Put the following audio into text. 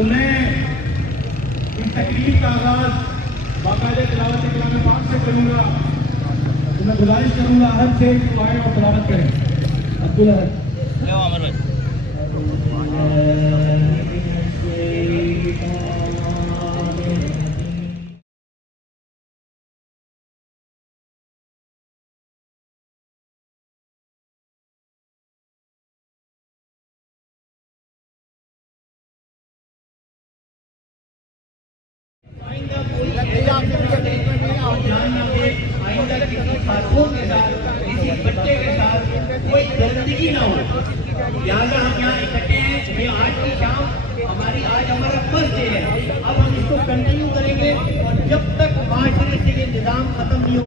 तो मैं इस तकरीर का आगाज बाकायदे तिलावत कलाम पाक से करूँगा। तो मैं गुजारिश करूँगा हर से जो आए और तिलावत करें। अब्दुल बच्चे के साथ कोई गंदगी ना हो, लिहाजा हम यहाँ इकट्ठे हैं। ये आज की शाम आज हमारा फर्स्ट डे है। अब हम इसको कंटिन्यू करेंगे और जब तक माशरे से ये निज़ाम खत्म नहीं हो